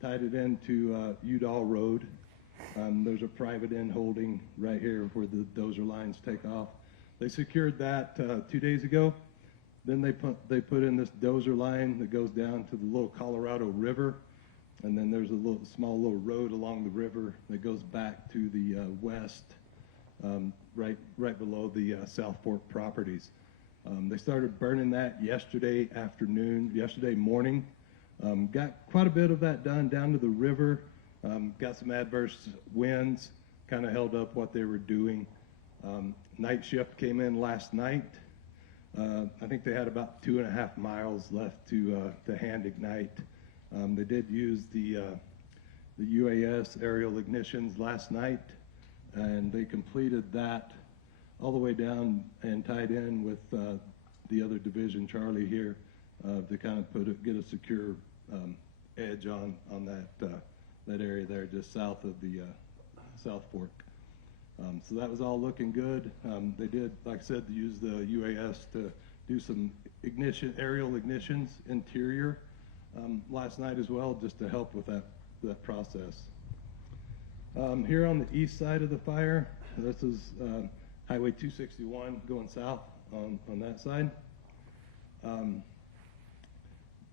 tied it into Udall Road. There's a private end holding right here where the dozer lines take off. They secured that 2 days ago. Then they put in this dozer line that goes down to the little Colorado River, and then there's a small little road along the river that goes back to the west, right below the South Fork properties. They started burning that yesterday morning. Got quite a bit of that done down to the river. Got some adverse winds, kind of held up what they were doing. Night shift came in last night. I think they had about 2.5 miles left to hand ignite. They did use the UAS aerial ignitions last night, and they completed that all the way down and tied in with the other division, Charlie here, to kind of get a secure edge on that area there just south of the South Fork. So that was all looking good. They did, like I said, use the UAS to do some aerial ignitions interior last night as well, just to help with that process. Here on the east side of the fire, this is Highway 261 going south on that side.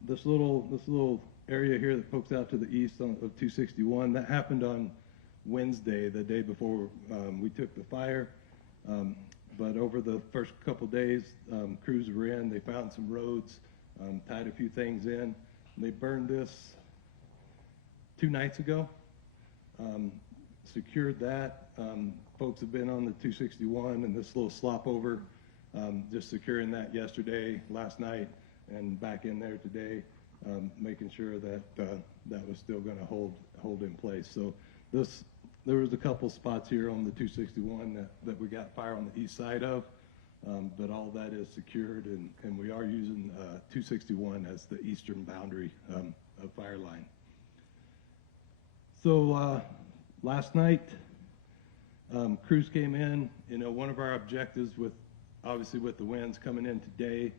This little area here that pokes out to the east of 261, that happened on Wednesday, the day before we took the fire. But over the first couple days, crews were in, they found some roads, tied a few things in. They burned this 2 nights ago, secured that. Folks have been on the 261 and this little slop over, just securing that yesterday, last night, and back in there today, making sure that that was still going to hold in place. So there was a couple spots here on the 261 that we got fire on the east side of, but all that is secured, and we are using 261 as the eastern boundary of fire line. So last night, crews came in. One of our objectives obviously with the winds coming in today,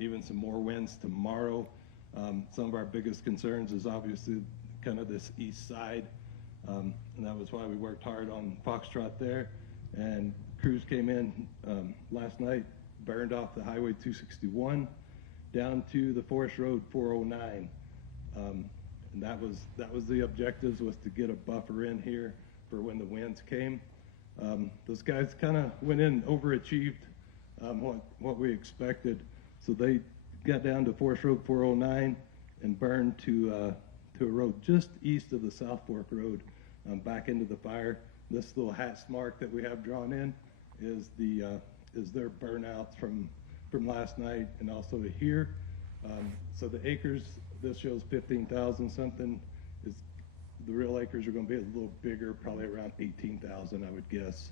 even some more winds tomorrow, some of our biggest concerns is obviously kind of this east side. And that was why we worked hard on Foxtrot there. And crews came in last night, burned off the Highway 261 down to the Forest Road 409. And that was the objectives, was to get a buffer in here for when the winds came. Those guys kind of went in, overachieved what we expected. So they got down to Forest Road 409 and burned to a road just east of the South Fork Road, back into the fire. This little hatch mark that we have drawn in is their burnouts from last night and also here. So the acres, this shows 15,000 something. The real acres are going to be a little bigger, probably around 18,000, I would guess,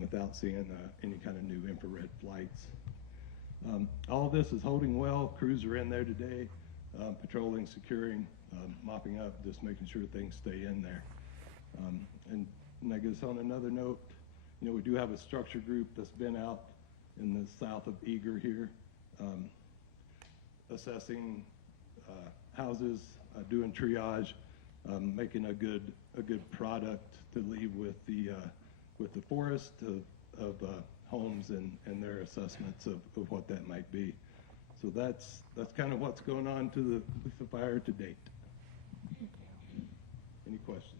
without seeing any kind of new infrared flights. All of this is holding well. Crews are in there today, patrolling, securing, mopping up, just making sure things stay in there. And I guess on another note, we do have a structure group that's been out in the south of Eager here, assessing houses, doing triage, making a good product to leave with the forest of homes and their assessments of what that might be. So that's kind of what's going on with the fire to date. Any questions?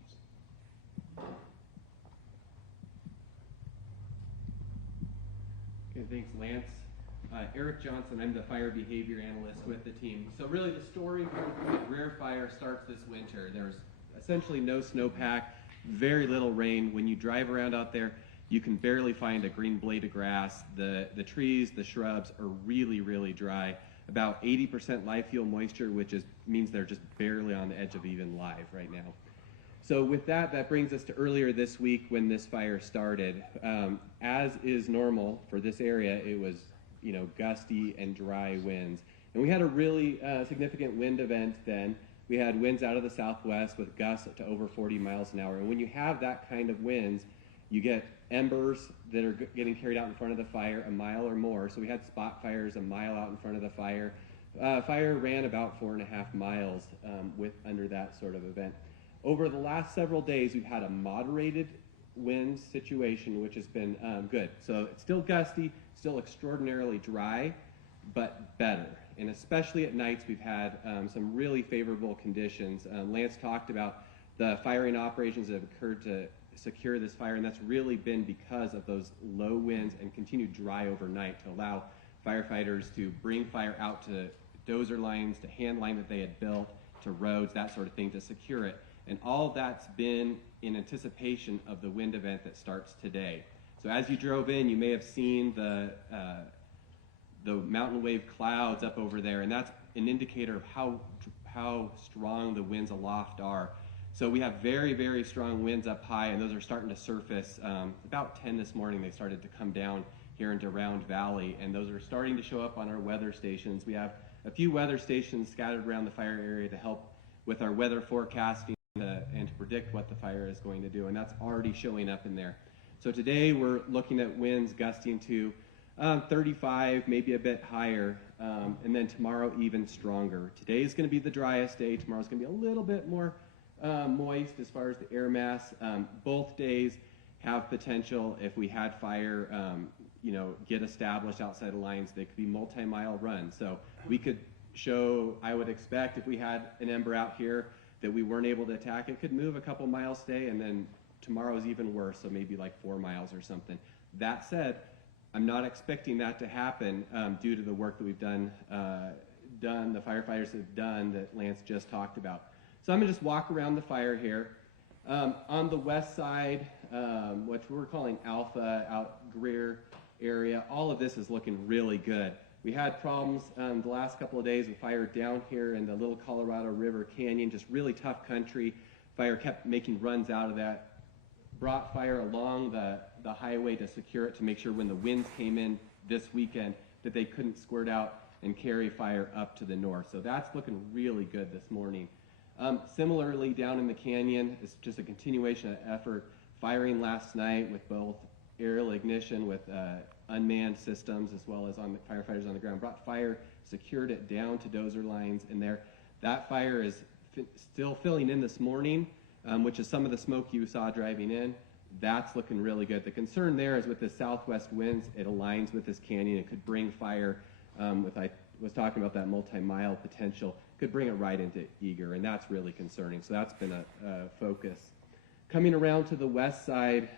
Okay, thanks, Lance. Eric Johnson, I'm the fire behavior analyst with the team. So really the story from Greer Fire starts this winter. There's essentially no snowpack, very little rain. When you drive around out there, you can barely find a green blade of grass. The trees, the shrubs are really, really dry. About 80% live fuel moisture, which means they're just barely on the edge of even live right now. So with that brings us to earlier this week when this fire started. As is normal for this area, it was gusty and dry winds. And we had a really significant wind event then. We had winds out of the southwest with gusts up to over 40 miles an hour. And when you have that kind of winds, you get embers that are getting carried out in front of the fire a mile or more. So we had spot fires a mile out in front of the fire. Fire ran about 4.5 miles under that sort of event. Over the last several days, we've had a moderated wind situation, which has been good. So it's still gusty, still extraordinarily dry, but better. And especially at nights, we've had some really favorable conditions. Lance talked about the firing operations that have occurred to secure this fire, and that's really been because of those low winds and continued dry overnight to allow firefighters to bring fire out to dozer lines, to hand line that they had built, to roads, that sort of thing, to secure it. And all that's been in anticipation of the wind event that starts today. So as you drove in, you may have seen the mountain wave clouds up over there, and that's an indicator of how strong the winds aloft are. So we have very, very strong winds up high, and those are starting to surface. About 10 this morning, they started to come down here into Round Valley, and those are starting to show up on our weather stations. We have a few weather stations scattered around the fire area to help with our weather forecasting and to predict what the fire is going to do, and that's already showing up in there. So today we're looking at winds gusting to 35, maybe a bit higher, and then tomorrow even stronger. Today is going to be the driest day. Tomorrow's going to be a little bit more moist as far as the air mass. Both days have potential. If we had fire, get established outside the lines, they could be multi-mile runs. So we could show, I would expect if we had an ember out here that we weren't able to attack, it could move a couple miles today, and then tomorrow's even worse, so maybe like 4 miles or something. That said, I'm not expecting that to happen due to the work that we've done, the firefighters have done that Lance just talked about. So I'm gonna just walk around the fire here. On the west side, which we're calling Alpha, out Greer area, all of this is looking really good. We had problems the last couple of days with fire down here in the Little Colorado River Canyon, just really tough country. Fire kept making runs out of that, brought fire along the highway to secure it, to make sure when the winds came in this weekend that they couldn't squirt out and carry fire up to the north. So that's looking really good this morning. Similarly, down in the canyon, it's just a continuation of effort. Firing last night with both aerial ignition with unmanned systems, as well as on the firefighters on the ground, brought fire, secured it down to dozer lines in there. That fire is still filling in this morning, which is some of the smoke you saw driving in. That's looking really good. The concern there is with the southwest winds, it aligns with this canyon. It could bring fire, I was talking about that multi-mile potential, could bring it right into Eager, and that's really concerning. So that's been a focus. Coming around to the west side,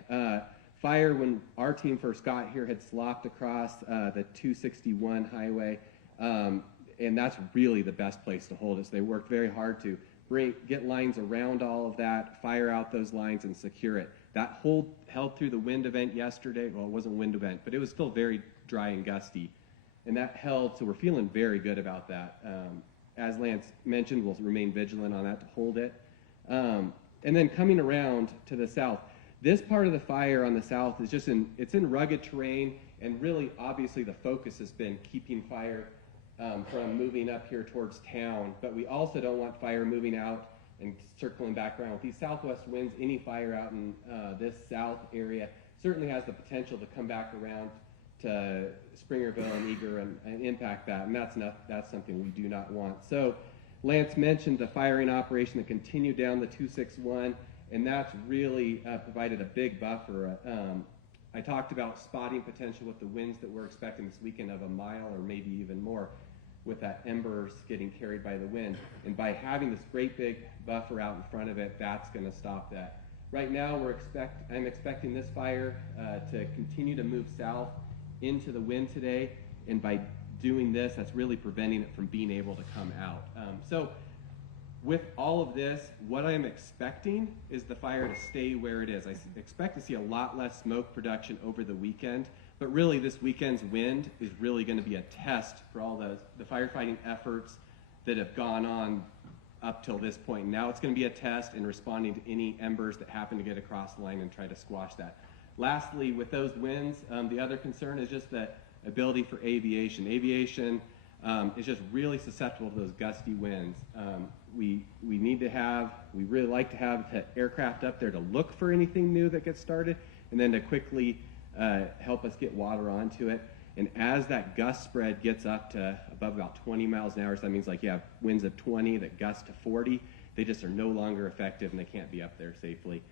fire, when our team first got here, had slopped across the 261 highway, and that's really the best place to hold it. So they worked very hard to get lines around all of that, fire out those lines, and secure it. That held through the wind event yesterday. Well, it wasn't a wind event, but it was still very dry and gusty, and that held, so we're feeling very good about that. As Lance mentioned, we'll remain vigilant on that to hold it. And then coming around to the south, this part of the fire on the south is it's in rugged terrain, and really, obviously, the focus has been keeping fire from moving up here towards town, but we also don't want fire moving out and circling back around. With these southwest winds, any fire out in this south area certainly has the potential to come back around to Springerville and Eager and impact that, and that's something we do not want. So Lance mentioned the firing operation that continued down the 261, and that's really provided a big buffer. I talked about spotting potential with the winds that we're expecting this weekend of 1 mile or maybe even more, with that embers getting carried by the wind. And by having this great big buffer out in front of it, that's going to stop that. Right now, I'm expecting this fire to continue to move south into the wind today, and by doing this, that's really preventing it from being able to come out. So with all of this, what I'm expecting is the fire to stay where it is. I expect to see a lot less smoke production over the weekend, but really this weekend's wind is really going to be a test for all the firefighting efforts that have gone on up till this point. Now it's going to be a test in responding to any embers that happen to get across the line and try to squash that. Lastly, with those winds, the other concern is just the ability for aviation. Aviation is just really susceptible to those gusty winds. We really like to have the aircraft up there to look for anything new that gets started, and then to quickly help us get water onto it. And as that gust spread gets up to above about 20 miles an hour, so that means like you have winds of 20 that gust to 40, they just are no longer effective and they can't be up there safely.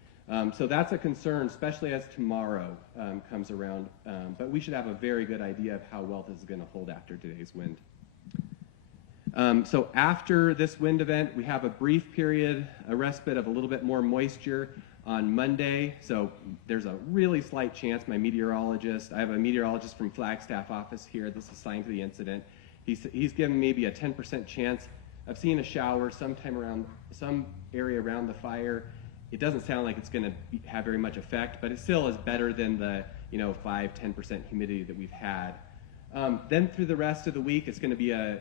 So that's a concern, especially as tomorrow comes around. But we should have a very good idea of how well this is going to hold after today's wind. So after this wind event, we have a brief period, a respite of a little bit more moisture on Monday. So there's a really slight chance I have a meteorologist from Flagstaff office here that's assigned to the incident. He's given maybe a 10% chance of seeing a shower sometime around some area around the fire. It doesn't sound like it's going to have very much effect, but it still is better than the 5-10% humidity that we've had. Then through the rest of the week, it's going to be a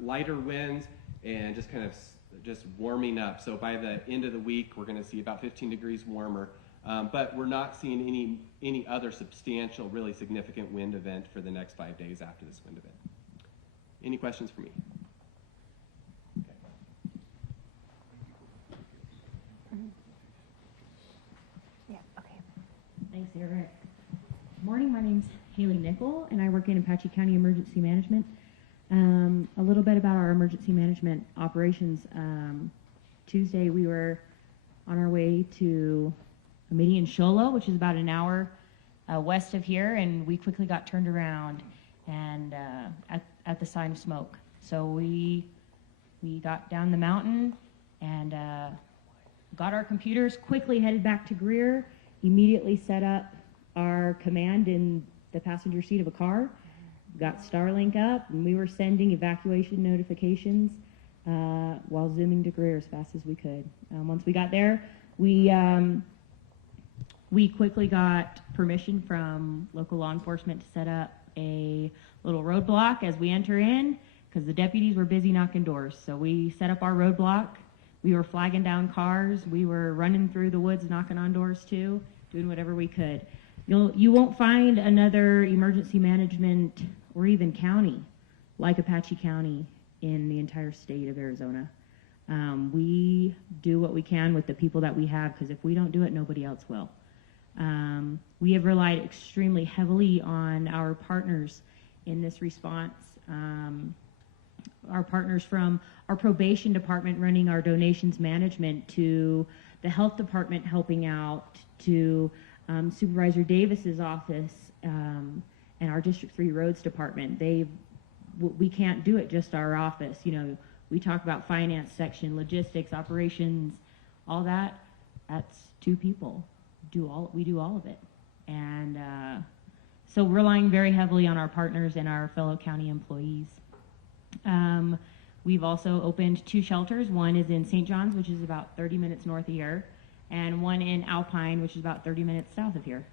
lighter winds and just warming up. So by the end of the week, we're going to see about 15 degrees warmer, but we're not seeing any other substantial, really significant wind event for the next 5 days after this wind event. Any questions for me? Thanks, Eric. Morning, my name's Haley Nickel, and I work in Apache County Emergency Management. A little bit about our emergency management operations. Tuesday, we were on our way to a meeting in Sholo, which is about an hour west of here, and we quickly got turned around and at the sign of smoke. So we got down the mountain and got our computers, quickly headed back to Greer, immediately set up our command in the passenger seat of a car, got Starlink up, and we were sending evacuation notifications while zooming to Greer as fast as we could. Once we got there, we quickly got permission from local law enforcement to set up a little roadblock as we enter in, because the deputies were busy knocking doors. So we set up our roadblock. We were flagging down cars. We were running through the woods, knocking on doors too, doing whatever we could. You won't find another emergency management or even county like Apache County in the entire state of Arizona. We do what we can with the people that we have, because if we don't do it, nobody else will. We have relied extremely heavily on our partners in this response. Our partners from our probation department running our donations management, to the health department helping out, to Supervisor Davis's office and our District 3 roads department. We can't do it just our office. We talk about finance section, logistics, operations, all that. That's 2 people. We do all of it. And so relying very heavily on our partners and our fellow county employees. We've also opened 2 shelters. One is in St. John's, which is about 30 minutes north of here, and one in Alpine, which is about 30 minutes south of here.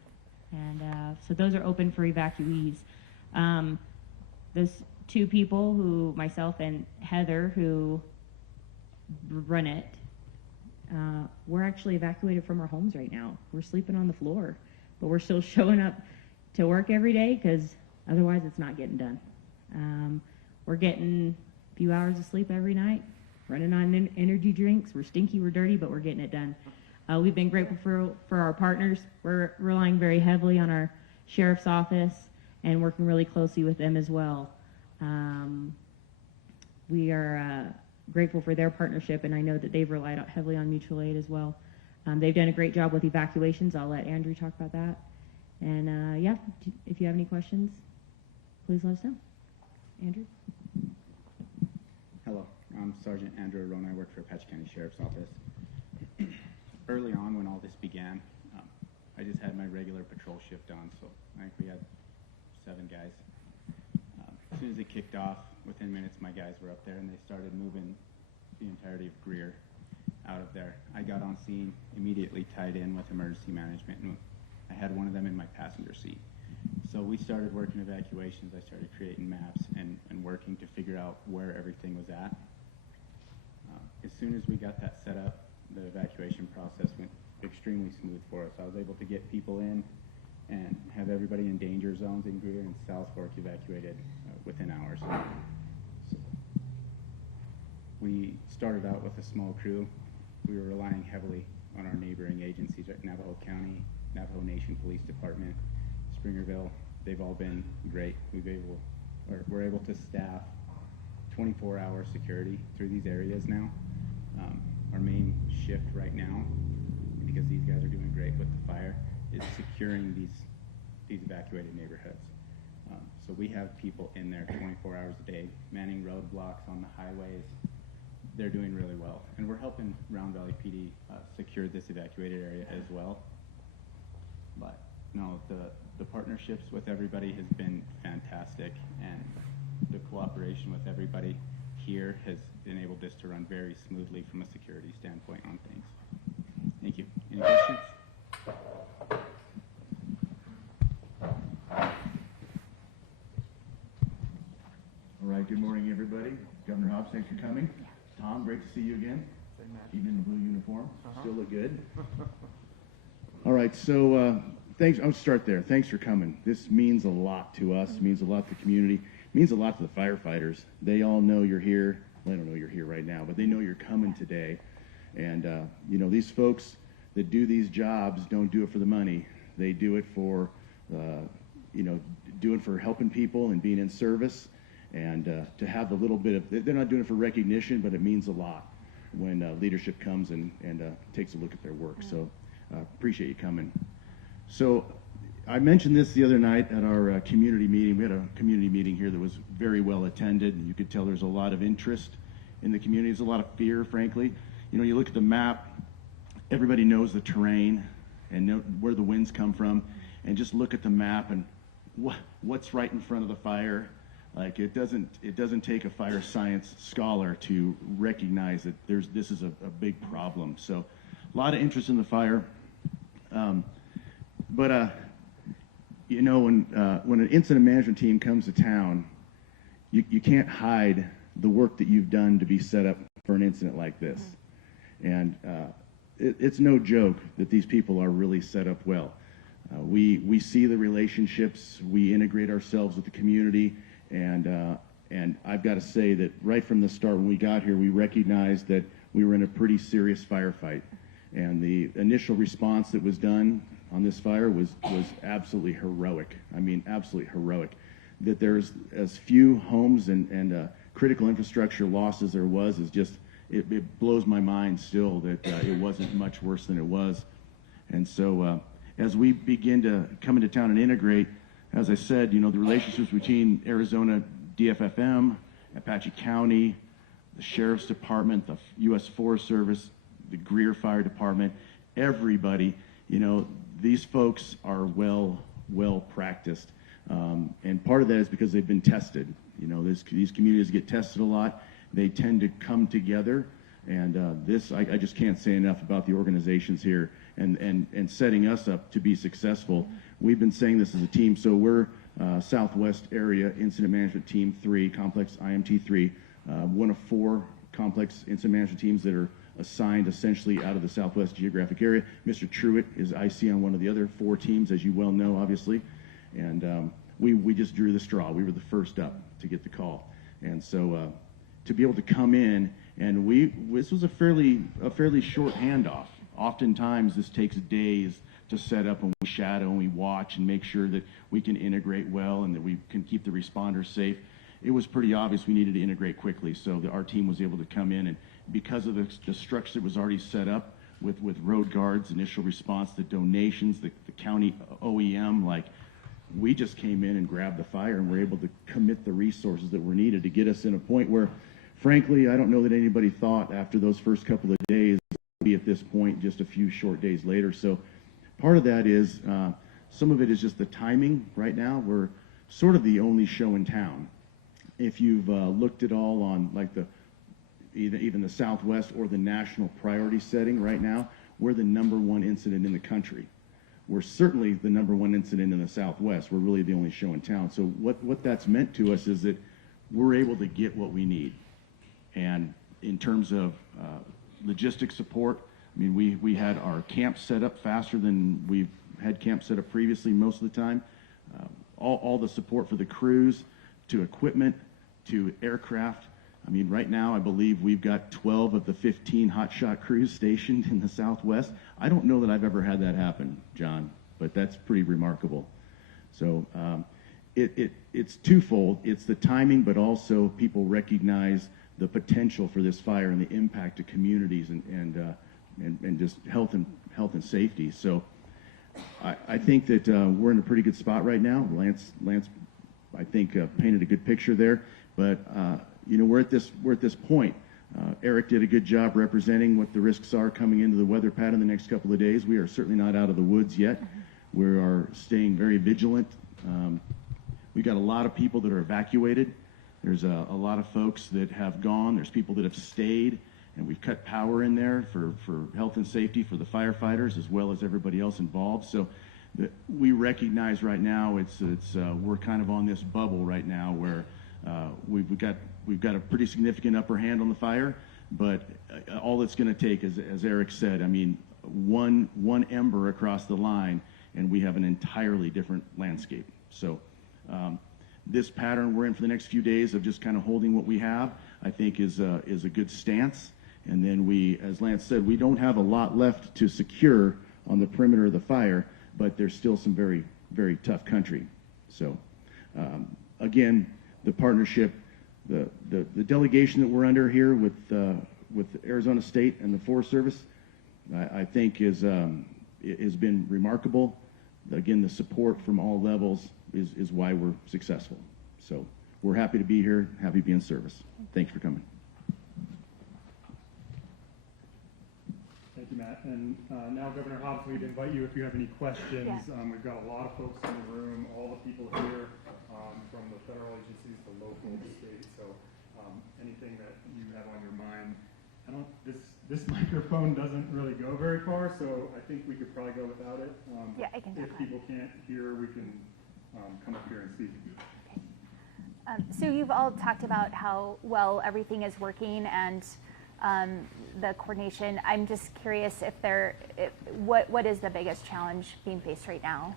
And so those are open for evacuees. Those 2 people, myself and Heather, who run it, we're actually evacuated from our homes right now. We're sleeping on the floor, but we're still showing up to work every day, because otherwise it's not getting done. We're getting a few hours of sleep every night, running on energy drinks. We're stinky, we're dirty, but we're getting it done. We've been grateful for our partners. We're relying very heavily on our sheriff's office and working really closely with them as well. We are grateful for their partnership, and I know that they've relied heavily on mutual aid as well. They've done a great job with evacuations. I'll let Andrew talk about that. And yeah, if you have any questions, please let us know. Andrew? Hello, I'm Sergeant Andrew Arona. I work for Apache County Sheriff's Office. Early on, when all this began, I just had my regular patrol shift on, so I think we had 7 guys. As soon as it kicked off, within minutes my guys were up there and they started moving the entirety of Greer out of there. I got on scene, immediately tied in with emergency management, and I had one of them in my passenger seat. So we started working evacuations. I started creating maps and working to figure out where everything was at. As soon as we got that set up, the evacuation process went extremely smooth for us. I was able to get people in and have everybody in danger zones in Greer and South Fork evacuated within hours. So we started out with a small crew. We were relying heavily on our neighboring agencies at Navajo County, Navajo Nation Police Department, Springerville, they've all been great. We're able to staff 24-hour security through these areas now. Our main shift right now, because these guys are doing great with the fire, is securing these evacuated neighborhoods. So we have people in there 24 hours a day, manning roadblocks on the highways. They're doing really well. And we're helping Round Valley PD secure this evacuated area as well. But no, the partnerships with everybody has been fantastic, and the cooperation with everybody here has enabled this to run very smoothly from a security standpoint on things. Thank you. Any questions? All right, good morning, everybody. Governor Hobbs, thanks for coming. Tom, great to see you again. Even in the blue uniform. Still look good. All right, so thanks. I'll start there. Thanks for coming. This means a lot to us. It means a lot to the community. It means a lot to the firefighters. They all know you're here. Well, they don't know you're here right now, but they know you're coming today. And, you know, these folks that do these jobs don't do it for the money. They do it for, you know, do it for helping people and being in service. And to have a little bit of, they're not doing it for recognition, but it means a lot when leadership comes and takes a look at their work. So appreciate you coming. So I mentioned this the other night at our community meeting. We had a community meeting here that was very well attended, and you could tell there's a lot of interest in the community. There's a lot of fear, frankly. You know, you look at the map, everybody knows the terrain and know where the winds come from, and just look at the map and what's right in front of the fire. Like it doesn't take a fire science scholar to recognize that this is a big problem. So a lot of interest in the fire. But you know, when an incident management team comes to town, you can't hide the work that you've done to be set up for an incident like this. And it's no joke that these people are really set up well. We see the relationships, we integrate ourselves with the community, and I've got to say that right from the start when we got here, we recognized that we were in a pretty serious firefight. And the initial response that was done on this fire was absolutely heroic. I mean, absolutely heroic. That there's as few homes and critical infrastructure loss as there was is just, it blows my mind still that it wasn't much worse than it was. And so as we begin to come into town and integrate, as I said, you know, the relationships between Arizona DFFM, Apache County, the Sheriff's Department, the U.S. Forest Service, the Greer Fire Department, everybody, you know, these folks are well practiced. And part of that is because they've been tested. You know, these communities get tested a lot. They tend to come together. And I just can't say enough about the organizations here and setting us up to be successful. We've been saying this as a team. So we're Southwest Area Incident Management Team 3, Complex IMT 3, one of 4 complex incident management teams that are assigned essentially out of the Southwest geographic area. Mr. Truitt is IC on one of the other 4 teams, as you well know, obviously. And we just drew the straw. We were the first up to get the call. And so to be able to come in, and this was a fairly short handoff. Oftentimes this takes days to set up, and we shadow and we watch and make sure that we can integrate well and that we can keep the responders safe. It was pretty obvious we needed to integrate quickly, so our team was able to come in, and because of the structure that was already set up with road guards, initial response, the donations, the county OEM, like we just came in and grabbed the fire and were able to commit the resources that were needed to get us in a point where, frankly, I don't know that anybody thought after those first couple of days we'd be at this point just a few short days later. So part of that is some of it is just the timing. Right now we're sort of the only show in town. If you've looked at all on like even the Southwest or the national priority setting right now, we're the #1 incident in the country. We're certainly the #1 incident in the Southwest. We're really the only show in town. So what that's meant to us is that we're able to get what we need. And in terms of logistic support, I mean, we had our camp set up faster than we've had camp set up previously most of the time. All the support for the crews, to equipment, to aircraft. I mean, right now, I believe we've got 12 of the 15 hotshot crews stationed in the Southwest. I don't know that I've ever had that happen, John, but that's pretty remarkable. So it's twofold. It's the timing, but also people recognize the potential for this fire and the impact to communities and just health and safety. So I think that we're in a pretty good spot right now. Lance, I think painted a good picture there. But we're at this point. Eric did a good job representing what the risks are coming into the weather pattern the next couple of days. We are certainly not out of the woods yet. We are staying very vigilant. We've got a lot of people that are evacuated. There's a lot of folks that have gone. There's people that have stayed, and we've cut power in there for health and safety for the firefighters as well as everybody else involved. So we recognize right now we're kind of on this bubble right now where we've got a pretty significant upper hand on the fire, but all it's going to take is, as Eric said, I mean, one ember across the line, and we have an entirely different landscape. So this pattern we're in for the next few days of just kind of holding what we have, I think is a good stance. And then we, as Lance said, we don't have a lot left to secure on the perimeter of the fire, but there's still some very, very tough country. So again, the partnership, the delegation that we're under here with Arizona State and the Forest Service, I think has been remarkable. Again, the support from all levels is why we're successful. So we're happy to be here, happy to be in service. Thanks for coming. Thank you, Matt. And now, Governor Hobbs, we'd invite you if you have any questions. Yeah. We've got a lot of folks in the room, all the people here from the federal agencies, the local, the state. So anything that you have on your mind. This microphone doesn't really go very far, so I think we could probably go without it. Yeah, I can do If that. people can't hear, we can come up here and speak. So you've all talked about how well everything is working and the coordination. I'm just curious what is the biggest challenge being faced right now?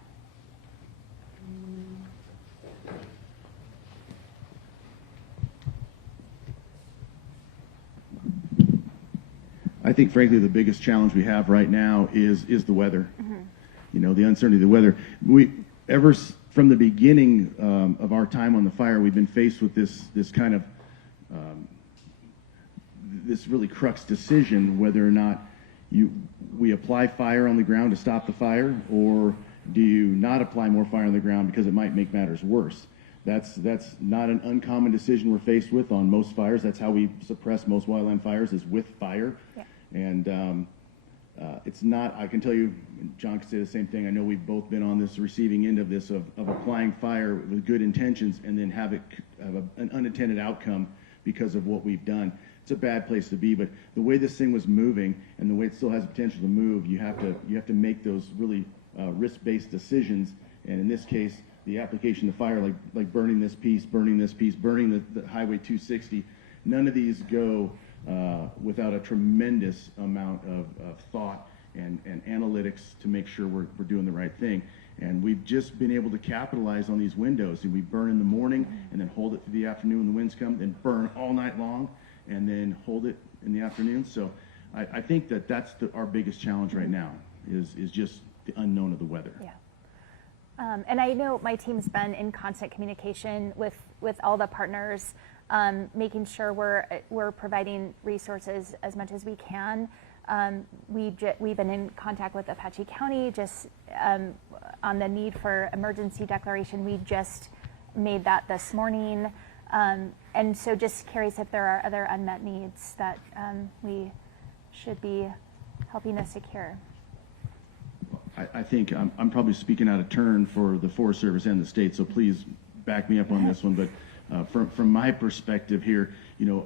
I think, frankly, the biggest challenge we have right now is the weather. Mm-hmm. The uncertainty of the weather. From the beginning of our time on the fire, we've been faced with this kind of this really crux decision whether or not we apply fire on the ground to stop the fire, or do you not apply more fire on the ground because it might make matters worse. That's not an uncommon decision we're faced with on most fires. That's how we suppress most wildland fires, is with fire. Yeah. And it's not, I can tell you, John can say the same thing, I know we've both been on this receiving end of this, of applying fire with good intentions and then have an unintended outcome because of what we've done. It's a bad place to be, but the way this thing was moving and the way it still has potential to move, you have to make those really risk-based decisions. And in this case, the application of fire, like burning this piece, burning the Highway 260, none of these go without a tremendous amount of thought and analytics to make sure we're doing the right thing. And we've just been able to capitalize on these windows. And we burn in the morning and then hold it through the afternoon when the winds come, then burn all night long and then hold it in the afternoon. So I think that's our biggest challenge right now is just the unknown of the weather. Yeah. And I know my team's been in constant communication with all the partners, making sure we're providing resources as much as we can. We've been in contact with Apache County just on the need for emergency declaration. We just made that this morning. And so just curious if there are other unmet needs that we should be helping to secure. I think I'm probably speaking out of turn for the Forest Service and the state, so please back me up on this one. But from my perspective here,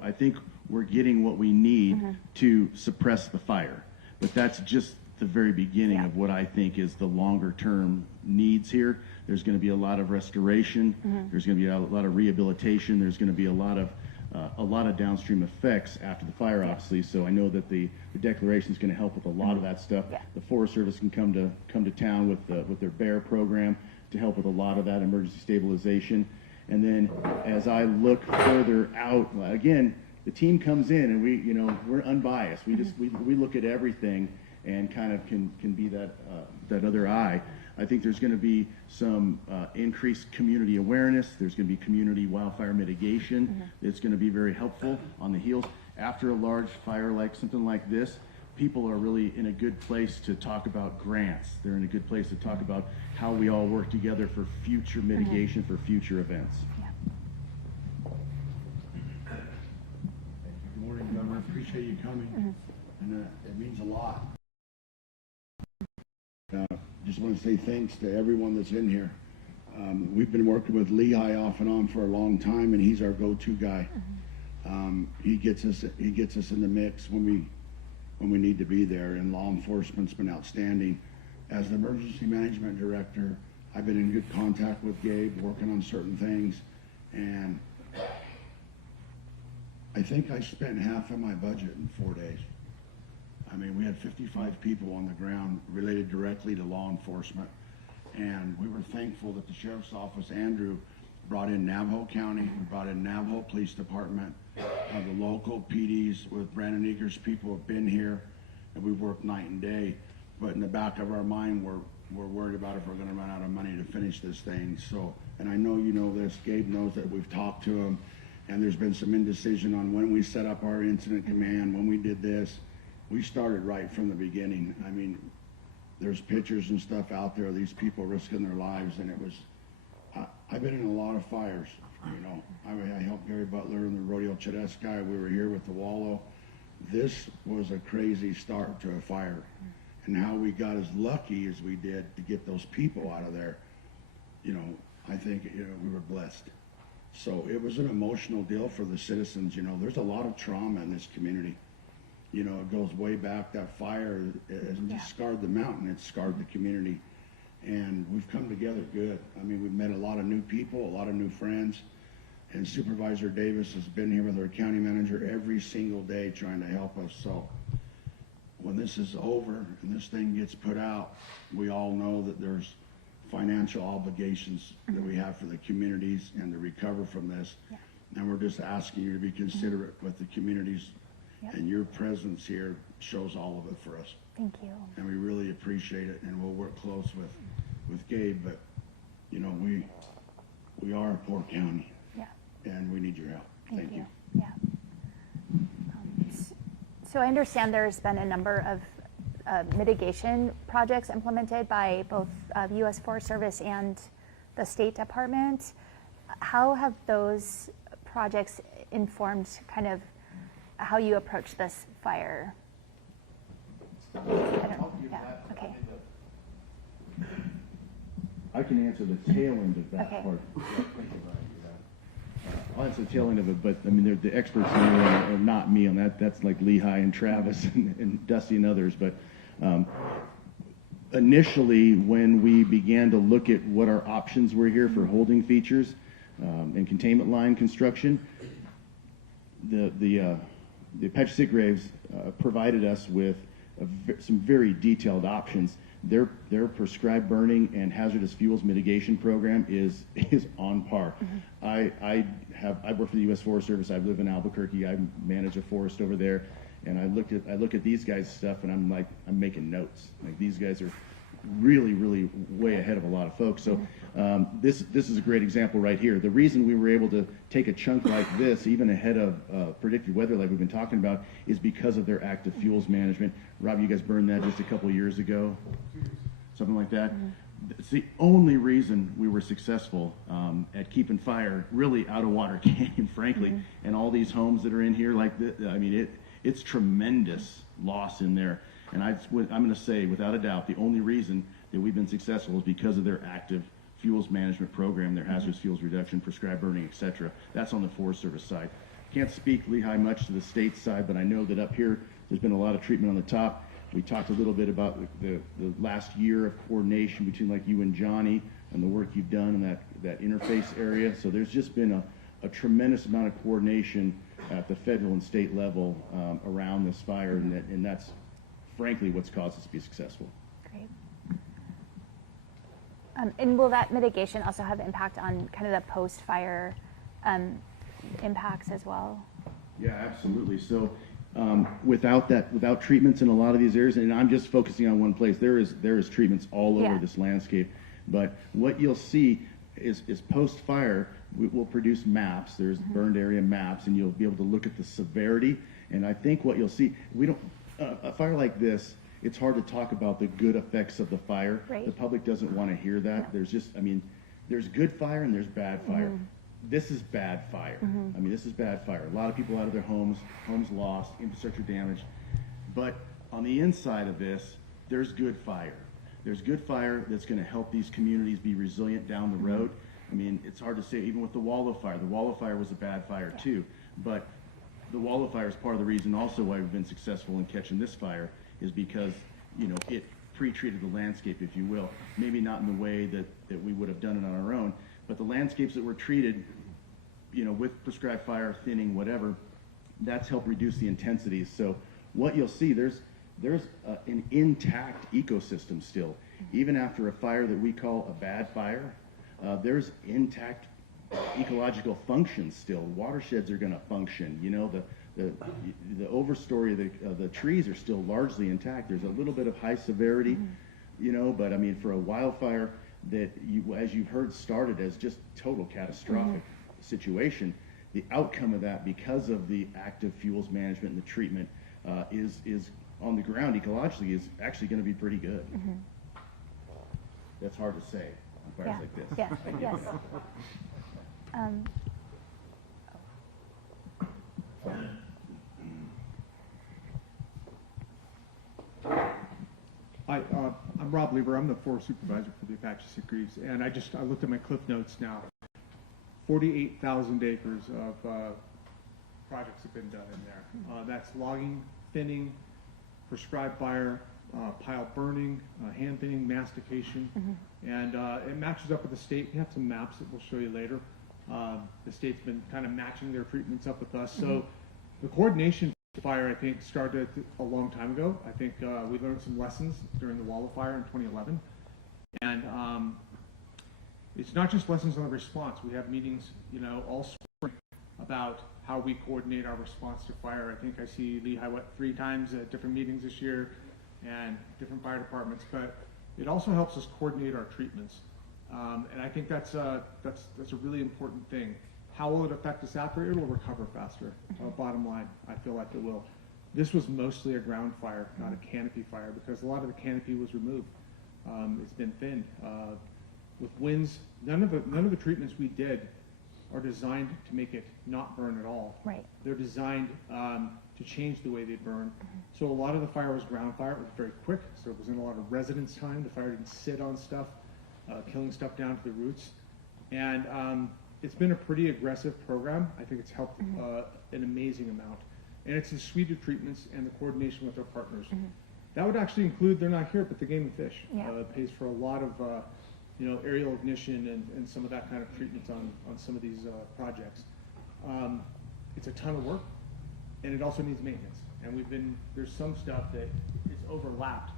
I think we're getting what we need to suppress the fire. But that's just the very beginning of what I think is the longer term needs here. There's going to be a lot of restoration. There's going to be a lot of rehabilitation. There's going to be a lot of downstream effects after the fire, obviously. So I know that the declaration is going to help with a lot of that stuff. Yeah. The Forest Service can come to town with their BEAR program to help with a lot of that emergency stabilization. And then as I look further out, again, the team comes in and we're unbiased. We look at everything and kind of can be that other eye. I think there's going to be some increased community awareness. There's going to be community wildfire mitigation. It's going to be very helpful on the heels. After a large fire like something like this, people are really in a good place to talk about grants. They're in a good place to talk about how we all work together for future mitigation, for future events. Good morning, Governor. Appreciate you coming, and it means a lot. Just want to say thanks to everyone that's in here. We've been working with Lehigh off and on for a long time, and he's our go-to guy. He gets us in the mix when we need to be there, and law enforcement's been outstanding. As the emergency management director, I've been in good contact with Gabe, working on certain things, and I think I spent half of my budget in 4 days. I mean, we had 55 people on the ground related directly to law enforcement, and we were thankful that the Sheriff's Office, Andrew, brought in Navajo County, we brought in Navajo Police Department, the local PDs with Brandon Eager's people have been here, and we've worked night and day, but in the back of our mind, we're worried about if we're gonna run out of money to finish this thing. So, and I know you know this, Gabe knows that we've talked to him, and there's been some indecision on when we set up our incident command, when we did this. We started right from the beginning. I mean, there's pictures and stuff out there of these people risking their lives, and it was, I've been in a lot of fires, you know. I helped Gary Butler and the Rodeo Chedeski. We were here with the Wallow. This was a crazy start to a fire, and how we got as lucky as we did to get those people out of there, you know, I think, you know, we were blessed. So it was an emotional deal for the citizens. You know, there's a lot of trauma in this community. You know, it goes way back. That fire hasn't just scarred the mountain, it's scarred the community. And we've come together good. I mean, we've met a lot of new people, a lot of new friends. And Supervisor Davis has been here with our county manager every single day trying to help us. So when this is over and this thing gets put out, we all know that there's financial obligations that we have for the communities and to recover from this. And we're just asking you to be considerate with the communities. And your presence here shows all of it for us. Thank you. And we really appreciate it, and we'll work close with Gabe, but you know, we are a poor county. And we need your help. Thank you. So I understand there's been a number of mitigation projects implemented by both U.S. Forest Service and the State Department. How have those projects informed kind of how you approach this fire? Okay. I can answer the tail end of that part. I'll answer the tail end of it, but I mean, the experts in here are not me on that. That's like Lehigh and Travis and Dusty and others. But initially, when we began to look at what our options were here for holding features and containment line construction, the Apache Sitgraves provided us with some very detailed options. Their prescribed burning and hazardous fuels mitigation program is on par. I work for the U.S. Forest Service. I live in Albuquerque. I manage a forest over there, and I look at these guys' stuff, and I'm making notes. Like, these guys are really way ahead of a lot of folks. So this is a great example right here. The reason we were able to take a chunk like this, even ahead of predicted weather like we've been talking about, is because of their active fuels management. Rob, you guys burned that just a couple of years ago, something like that. It's the only reason we were successful at keeping fire really out of Water Canyon, frankly. And all these homes that are in here, like this, I mean, it's tremendous loss in there. And I'm going to say, without a doubt, the only reason that we've been successful is because of their active fuels management program, their hazardous fuels reduction, prescribed burning, et cetera. That's on the Forest Service side. Can't speak, Lehigh, much to the state side, but I know that up here there's been a lot of treatment on the top. We talked a little bit about the last year of coordination between, like, you and Johnny and the work you've done in that interface area. So there's just been a tremendous amount of coordination at the federal and state level around this fire, and that's frankly what's caused us to be successful. Great. And will that mitigation also have impact on kind of the post-fire impacts as well? Yeah, absolutely. So without treatments in a lot of these areas, and I'm just focusing on one place. There is treatments all over Yeah. this landscape, but what you'll see is post fire we'll produce maps. There's burned area maps, and you'll be able to look at the severity. And I think what you'll see, we don't a fire like this. It's hard to talk about the good effects of the fire. Right. The public doesn't want to hear that. Yeah. There's just, I mean, there's good fire and there's bad fire. This is bad fire. I mean, this is bad fire. A lot of people out of their homes lost, infrastructure damage. But on the inside of this, there's good fire. There's good fire that's going to help these communities be resilient down the road. I mean, it's hard to say, even with the Wallow fire. The Wallow fire was a bad fire too. But the Wallow fire is part of the reason also why we've been successful in catching this fire, is because, you know, it pre-treated the landscape, if you will. Maybe not in the way that we would have done it on our own, but the landscapes that were treated, you know, with prescribed fire, thinning, whatever, that's helped reduce the intensities. So what you'll see, there's an intact ecosystem still. Even after a fire that we call a bad fire, there's intact ecological functions still. Watersheds are going to function. You know, the overstory of the trees are still largely intact. There's a little bit of high severity, you know, but I mean, for a wildfire that as you've heard, started as just total catastrophic situation, the outcome of that, because of the active fuels management and the treatment, is on the ground ecologically is actually going to be pretty good. That's hard to say on fires like this. Yeah, yes. Hi, I'm Rob Lieber. I'm the forest supervisor for the Apache Greaves, and I looked at my cliff notes now. 48,000 acres of projects have been done in there. That's logging, thinning, prescribed fire, pile burning, hand thinning, mastication, and it matches up with the state. We have some maps that we'll show you later. The state's been kind of matching their treatments up with us. So the coordination for fire, I think, started a long time ago. I think we learned some lessons during the Wallow fire in 2011. And it's not just lessons on the response. We have meetings, you know, all spring about how we coordinate our response to fire. I think I see Lehigh, 3 times at different meetings this year and different fire departments, but it also helps us coordinate our treatments. And I think that's a really important thing. How will it affect us after? It'll recover faster. Bottom line, I feel like it will. This was mostly a ground fire, not a canopy fire, because a lot of the canopy was removed. It's been thinned. With winds, none of the treatments we did are designed to make it not burn at all. Right. They're designed to change the way they burn. So a lot of the fire was ground fire. It was very quick, so it wasn't a lot of residence time. The fire didn't sit on stuff, killing stuff down to the roots. And it's been a pretty aggressive program. I think it's helped an amazing amount. And it's the suite of treatments and the coordination with our partners. That would actually include, they're not here, but the Game and Fish pays for a lot of you know, aerial ignition and some of that kind of treatments on some of these projects. It's a ton of work, and it also needs maintenance. And there's some stuff that is overlapped.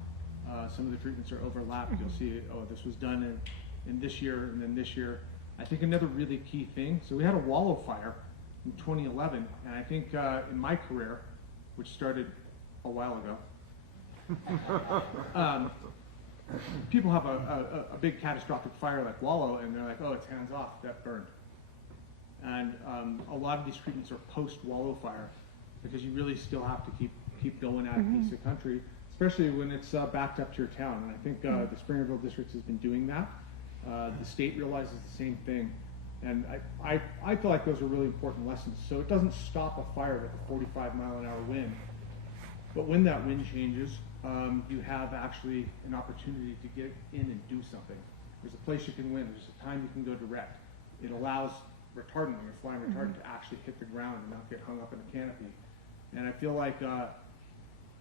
Some of the treatments are overlapped. You'll see, oh, this was done in this year and then this year. I think another really key thing, so we had a Wallow fire in 2011, and I think in my career, which started a while ago, people have a big catastrophic fire like Wallow, and they're like, oh, it's hands off, that burned. And a lot of these treatments are post-Wallow fire, because you really still have to keep going at a piece of country, especially when it's backed up to your town. And I think the Springerville district has been doing that. The state realizes the same thing. And I feel like those are really important lessons. So it doesn't stop a fire with a 45-mile-an-hour wind. But when that wind changes, you have actually an opportunity to get in and do something. There's a place you can win. There's a time you can go direct. It allows retardant, when you're flying retardant, to actually hit the ground and not get hung up in a canopy. And I feel like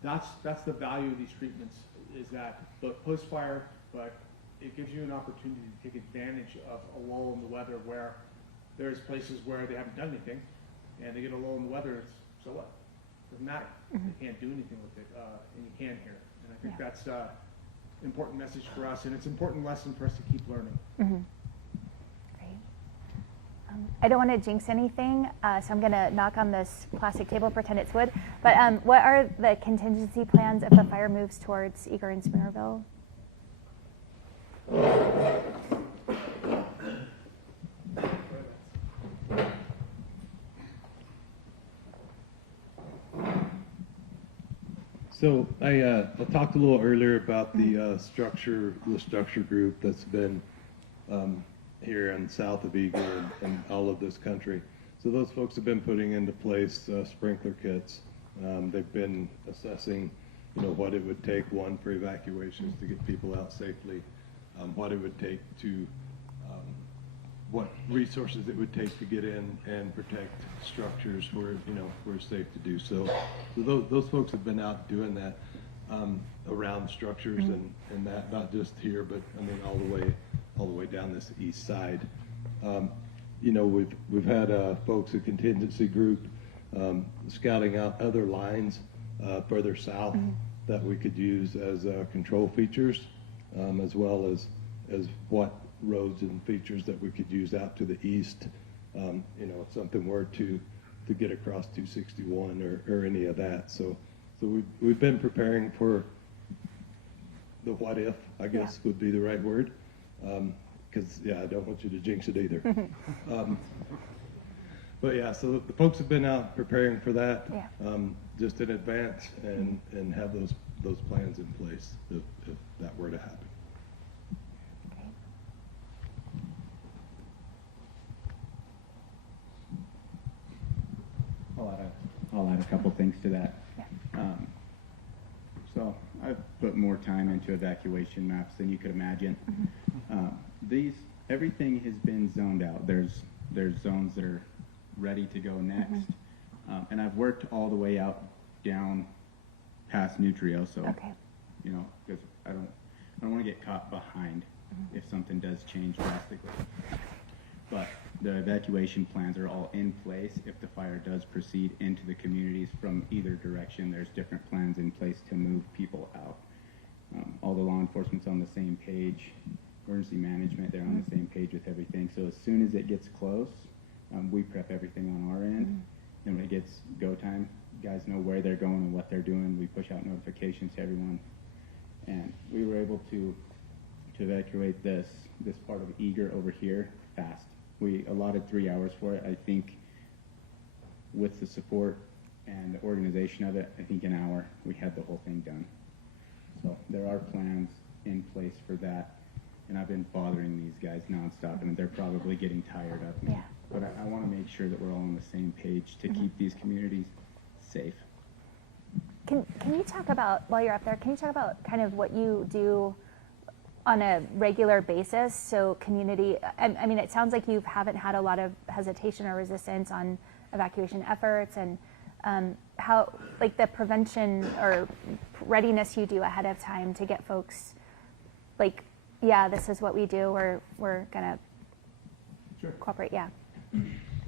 that's the value of these treatments, is that both post-fire, but it gives you an opportunity to take advantage of a lull in the weather where there's places where they haven't done anything, and they get a lull in the weather, it's, so what? Doesn't matter. They can't do anything with it, and you can here. And I think that's an important message for us, and it's an important lesson for us to keep learning. Great. I don't want to jinx anything, so I'm going to knock on this plastic table, pretend it's wood. But what are the contingency plans if the fire moves towards Eager and Spoonerville? So I talked a little earlier about the structure group that's been here in south of Eagle and all of this country. So those folks have been putting into place sprinkler kits. They've been assessing, what it would take, one, for evacuations to get people out safely, what it would take to, what resources it would take to get in and protect structures where, where it's safe to do so. So those folks have been out doing that around structures and that, not just here, but I mean all the way down this east side. We've had folks, a contingency group, scouting out other lines further south that we could use as control features, as well as what roads and features that we could use out to the east. If something were to get across 261 or any of that. So we've been preparing for the what if, I guess would be the right word. Because I don't want you to jinx it either. But yeah, so the folks have been out preparing for that, just in advance, and have those plans in place if that were to happen. I'll add a couple things to that. So I've put more time into evacuation maps than you could imagine. Everything has been zoned out. There's zones that are ready to go next, and I've worked all the way out down past Nutrio. So because I don't want to get caught behind if something does change drastically. But the evacuation plans are all in place. If the fire does proceed into the communities from either direction, there's different plans in place to move people out. All the law enforcement's on the same page. Emergency management, they're on the same page with everything. So as soon as it gets close, we prep everything on our end. And when it gets go time, guys know where they're going and what they're doing. We push out notifications to everyone. And we were able to evacuate this part of Eager over here fast. We allotted 3 hours for it. I think with the support and the organization of it, I think an hour we had the whole thing done. So there are plans in place for that. And I've been bothering these guys nonstop, and they're probably getting tired of me. Yeah. But I want to make sure that we're all on the same page to keep these communities safe. Can you talk about, while you're up there, can you talk about kind of what you do on a regular basis? So community, I mean, it sounds like you haven't had a lot of hesitation or resistance on evacuation efforts, and how, like the prevention or readiness you do ahead of time to get folks, like, this is what we do, we're gonna cooperate,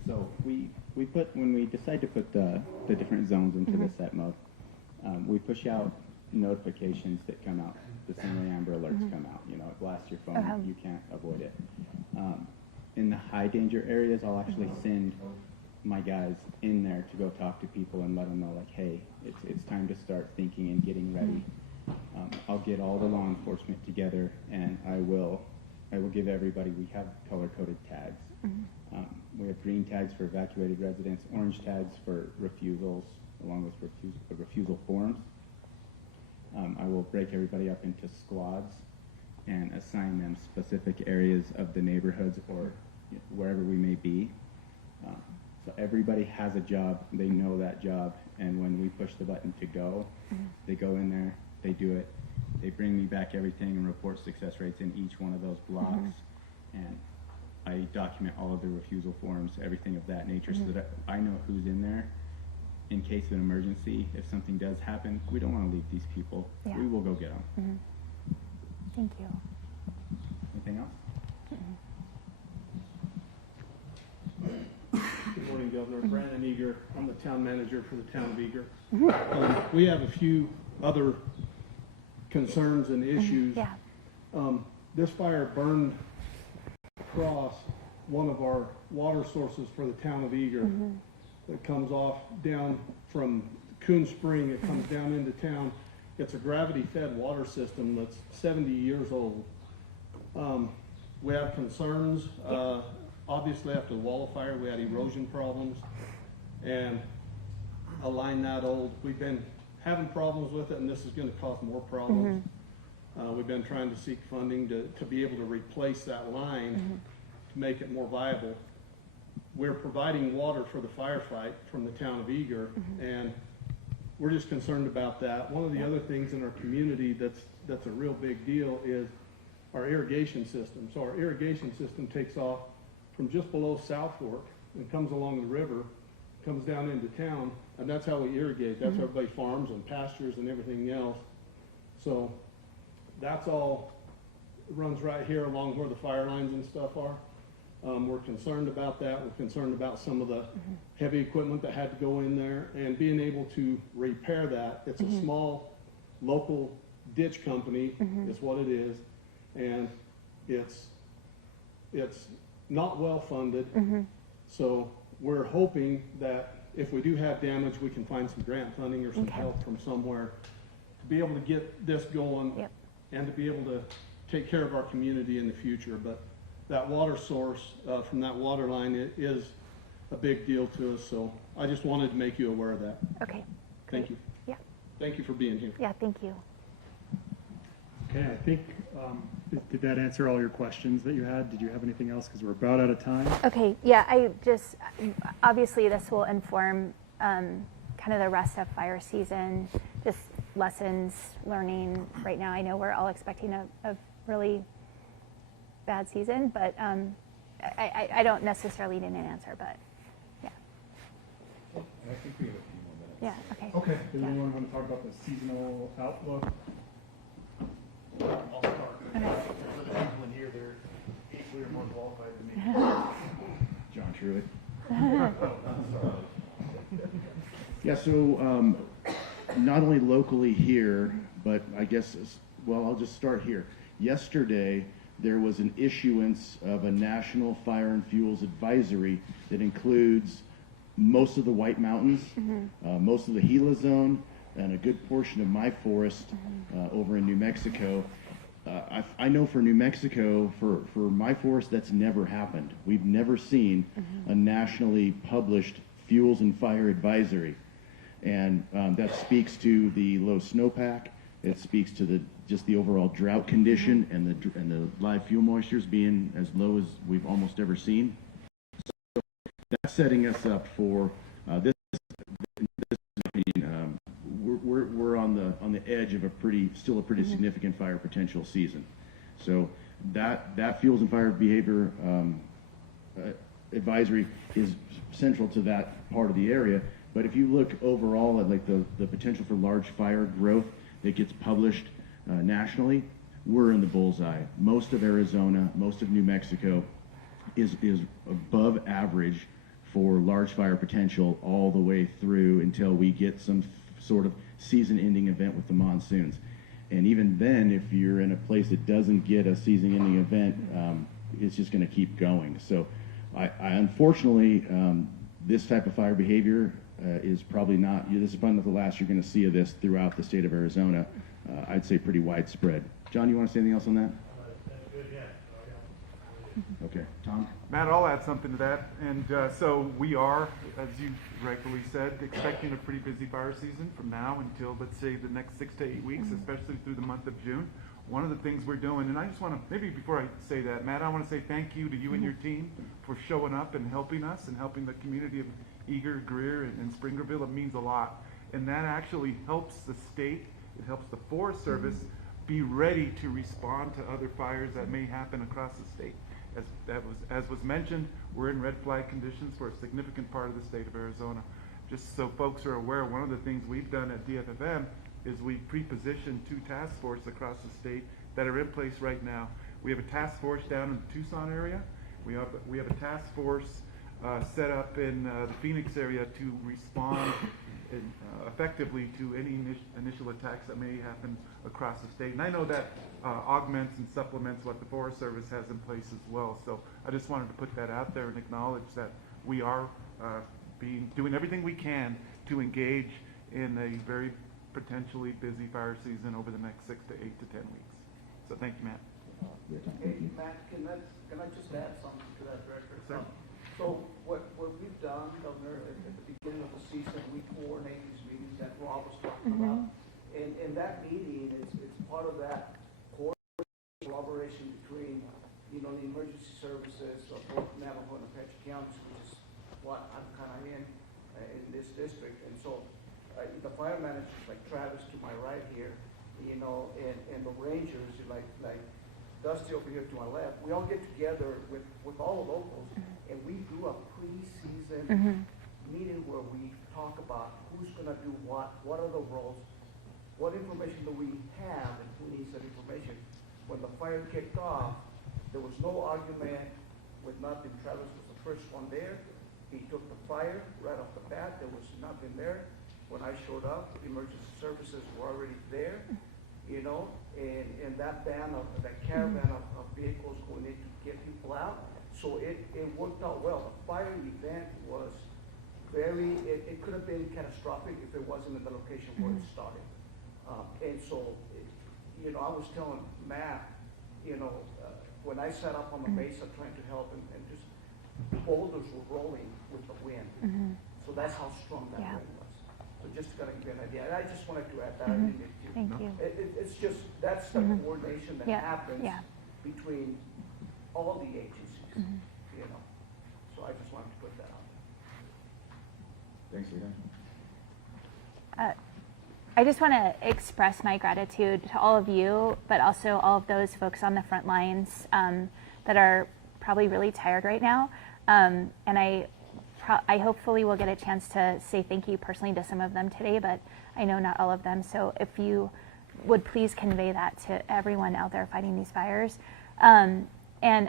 So when we decide to put the different zones into the set mode, we push out notifications that come out the same way Amber Alerts come out. It blasts your phone, you can't avoid it. In the high danger areas, I'll actually send my guys in there to go talk to people and let them know, like, hey, it's time to start thinking and getting ready. I'll get all the law enforcement together, and I will give everybody, we have color-coded tags. We have green tags for evacuated residents, orange tags for refusals, along with refusal forms. I will break everybody up into squads and assign them specific areas of the neighborhoods or wherever we may be. So everybody has a job, they know that job, and when we push the button to go, they go in there, they do it, they bring me back everything and report success rates in each one of those blocks, and I document all of the refusal forms, everything of that nature, so that I know who's in there. In case of an emergency, if something does happen, we don't want to leave these people. We will go get them. Thank you. Anything else? Good morning, Governor. Brandon Eager. I'm the town manager for the town of Eager. We have a few other concerns and issues. This fire burned across one of our water sources for the town of Eager that comes off down from Coon Spring. It comes down into town. It's a gravity-fed water system that's 70 years old. We have concerns. Obviously, after the wall of fire, we had erosion problems. And a line that old, we've been having problems with it, and this is going to cause more problems. We've been trying to seek funding to be able to replace that line to make it more viable. We're providing water for the firefight from the town of Eager, and we're just concerned about that. One of the other things in our community that's a real big deal is our irrigation system. So our irrigation system takes off from just below South Fork and comes along the river, comes down into town, and that's how we irrigate. That's how everybody farms and pastures and everything else. So that's all runs right here along where the fire lines and stuff are. We're concerned about that. We're concerned about some of the heavy equipment that had to go in there and being able to repair that. It's a small local ditch company is what it is, and it's not well funded. So we're hoping that if we do have damage, we can find some grant funding or some help from somewhere to be able to get this going and to be able to take care of our community in the future. But that water source from that water line is a big deal to us. So I just wanted to make you aware of that. Okay. Thank you. Yeah. Thank you for being here. Yeah, thank you. Okay, I think, did that answer all your questions that you had? Did you have anything else? Because we're about out of time. Okay, yeah, I just, obviously this will inform kind of the rest of fire season, just lessons, learning. Right now, I know we're all expecting a really bad season, but I don't necessarily need an answer, but yeah. I think we have a few more minutes. Yeah, okay. Okay, does anyone want to talk about the seasonal outlook? I'll start. Okay. For the people in here, they're clearly more qualified than me. John Truitt. Yeah, so not only locally here, but I guess, well, I'll just start here. Yesterday, there was an issuance of a National Fire and Fuels Advisory that includes most of the White Mountains, most of the Gila Zone, and a good portion of my forest over in New Mexico. I know for New Mexico, for my forest, that's never happened. We've never seen a nationally published fuels and fire advisory. And that speaks to the low snowpack. It speaks to just the overall drought condition and the live fuel moistures being as low as we've almost ever seen. So that's setting us up for this. We're on the edge of still a pretty significant fire potential season. So that fuels and fire behavior advisory is central to that part of the area. But if you look overall at like the potential for large fire growth that gets published nationally, we're in the bullseye. Most of Arizona, most of New Mexico is above average for large fire potential all the way through until we get some sort of season-ending event with the monsoons. And even then, if you're in a place that doesn't get a season-ending event, it's just going to keep going. So I unfortunately, this type of fire behavior is probably not, this is probably not the last you're going to see of this throughout the state of Arizona. I'd say pretty widespread. John, you want to say anything else on that? Okay, Tom? Matt, I'll add something to that. And so we are, as you rightfully said, expecting a pretty busy fire season from now until, let's say, the next 6 to 8 weeks, especially through the month of June. One of the things we're doing, and I just want to, maybe before I say that, Matt, I want to say thank you to you and your team for showing up and helping us and helping the community of Eager, Greer, and Springerville. It means a lot. And that actually helps the state, it helps the Forest Service be ready to respond to other fires that may happen across the state. As was mentioned, we're in red flag conditions for a significant part of the state of Arizona. Just so folks are aware, one of the things we've done at DFFM is we've pre-positioned 2 task forces across the state that are in place right now. We have a task force down in the Tucson area. We have a task force set up in the Phoenix area to respond effectively to any initial attacks that may happen across the state. And I know that augments and supplements what the Forest Service has in place as well. So I just wanted to put that out there and acknowledge that we are doing everything we can to engage in a very potentially busy fire season over the next 6 to 8 to 10 weeks. So thank you, Matt. Hey, Matt, can I just add something to that, Director? Sure. So what we've done, Governor, at the beginning of the season, we coordinate these meetings that Rob was talking about. And in that meeting, it's part of that collaboration between, the emergency services of both Navajo and Apache counties, which is what I'm kind of in this district. And so the fire managers like Travis to my right here, and the rangers like Dusty over here to my left, we all get together with all the locals, and we do a pre-season meeting where we talk about who's going to do what are the roles, what information do we have, and who needs that information. When the fire kicked off, there was no argument with nothing. Travis was the first one there. He took the fire right off the bat. There was nothing there. When I showed up, emergency services were already there, and that caravan of vehicles going in to get people out. So it worked out well. The fire event was it could have been catastrophic if it wasn't in the location where it started. And so, I was telling Matt, when I sat up on the mesa trying to help and just boulders were rolling with the wind. So that's how strong that wind was. So just to kind of give you an idea. And I just wanted to add that. I didn't get to. Thank you. It's just, that's the coordination that happens between all the agencies, So I just wanted to put that out there. Thanks, Leon. I just want to express my gratitude to all of you, but also all of those folks on the front lines that are probably really tired right now. And I hopefully will get a chance to say thank you personally to some of them today, but I know not all of them. So if you would please convey that to everyone out there fighting these fires. And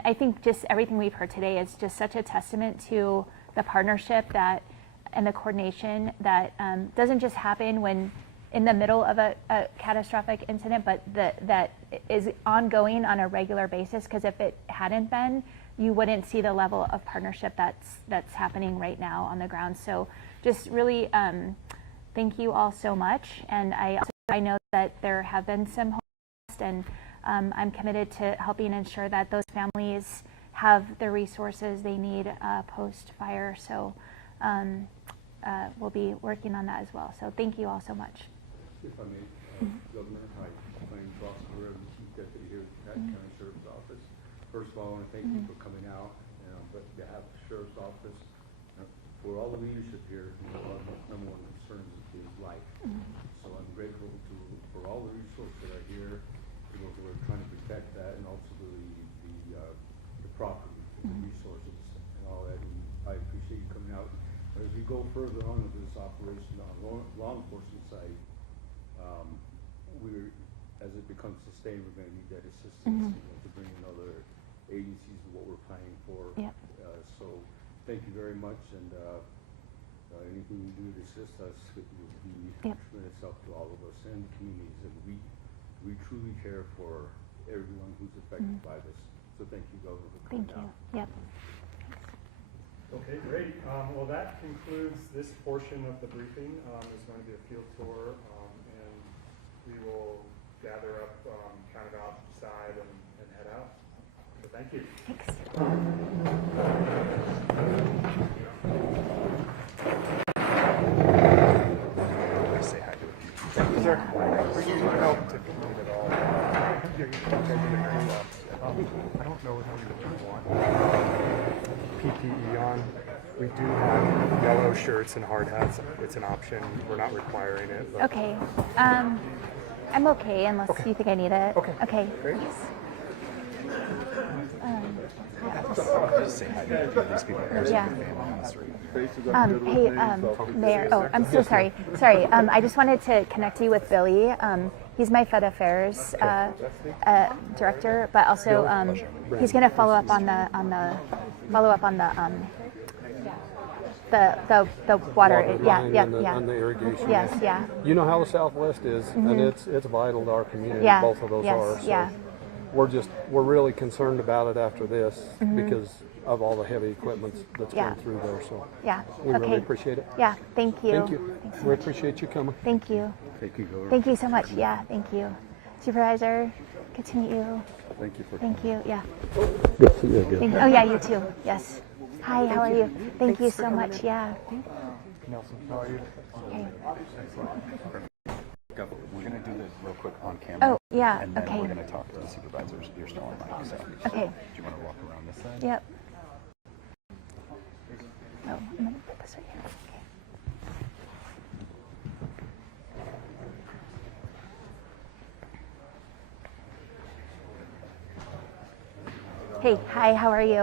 I think just everything we've heard today is just such a testament to the partnership and the coordination that doesn't just happen when in the middle of a catastrophic incident, but that is ongoing on a regular basis, because if it hadn't been, you wouldn't see the level of partnership that's happening right now on the ground. So just really thank you all so much. And I know that there have been some homes, and I'm committed to helping ensure that those families have the resources they need post-fire. So we'll be working on that as well. So thank you all so much. If I may, Governor, hi, my name's Ross Greer, I'm the Chief Deputy here at the Patton County Sheriff's Office. First of all, I want to thank you for coming out, but to have the Sheriff's Office, for all the leadership here, our number one concern is life. So I'm grateful for all the resources that are here, who are trying to protect that, and also the property, the resources, and all that. And I appreciate you coming out. But as we go further on with this operation on law enforcement side, as it becomes sustained, we're going to need that assistance to bring in other agencies to what we're planning for. Yep. So thank you very much, and anything you do to assist us will be tremendous help to all of us and the communities, and we truly care for everyone who's affected by this. So thank you, Governor, for coming out. Yep. Okay, great. Well, that concludes this portion of the briefing. There's going to be a field tour, and we will gather up kind of outside and head out. So thank you. Thanks. Say hi to you. Thank you, sir. For you help if you need it all. I don't know how you want PPE on. We do have yellow shirts and hard hats. It's an option. We're not requiring it. But. Okay. I'm okay unless you think I need it. Okay. Okay. Great. Just say hi to these people. Yeah. Hey, Mayor. Oh, I'm so sorry. Sorry. I just wanted to connect you with Billy. He's my Fed Affairs director, but also he's going to follow up on the the water. Water Yeah, line yeah, and yeah. on the irrigation. Yes, yeah. You know how the Southwest is, and it's vital to our community. Yeah, Both of those yes, are. So yeah. we're really concerned about it after this because of all the heavy equipment that's Yeah. going through there. So Yeah. we Okay. really appreciate it. Yeah. Thank you. Thank you. We appreciate you coming. Thank you. Thank you, Governor. Thank you so much. Yeah. Thank you, Supervisor. Good to meet you. Thank you for Thank you. Yeah. Good to see you again. Oh yeah, you too. Yes. Hi. How are you? Thank you so much. Yeah. Nelson, how are you? Okay. We're going to do this real quick on camera. Oh yeah. And then Okay. we're going to talk to the supervisors. You're still on mic, so. Okay. Do you want to walk around this side? Yep. Oh, I'm gonna put this right here. Okay. Hey. Hi. How are you?